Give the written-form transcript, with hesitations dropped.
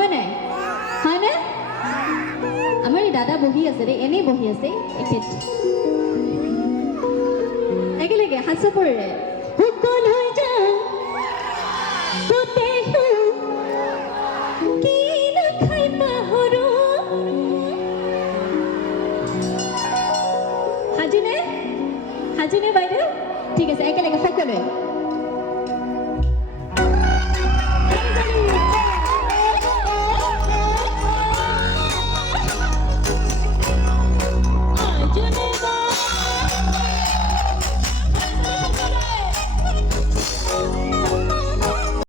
হয় নাই হয়নে আমাৰ এই দাদা বহি আছে ৰে এনেই বহি আছে একেলগে হাত চাপৰিৰে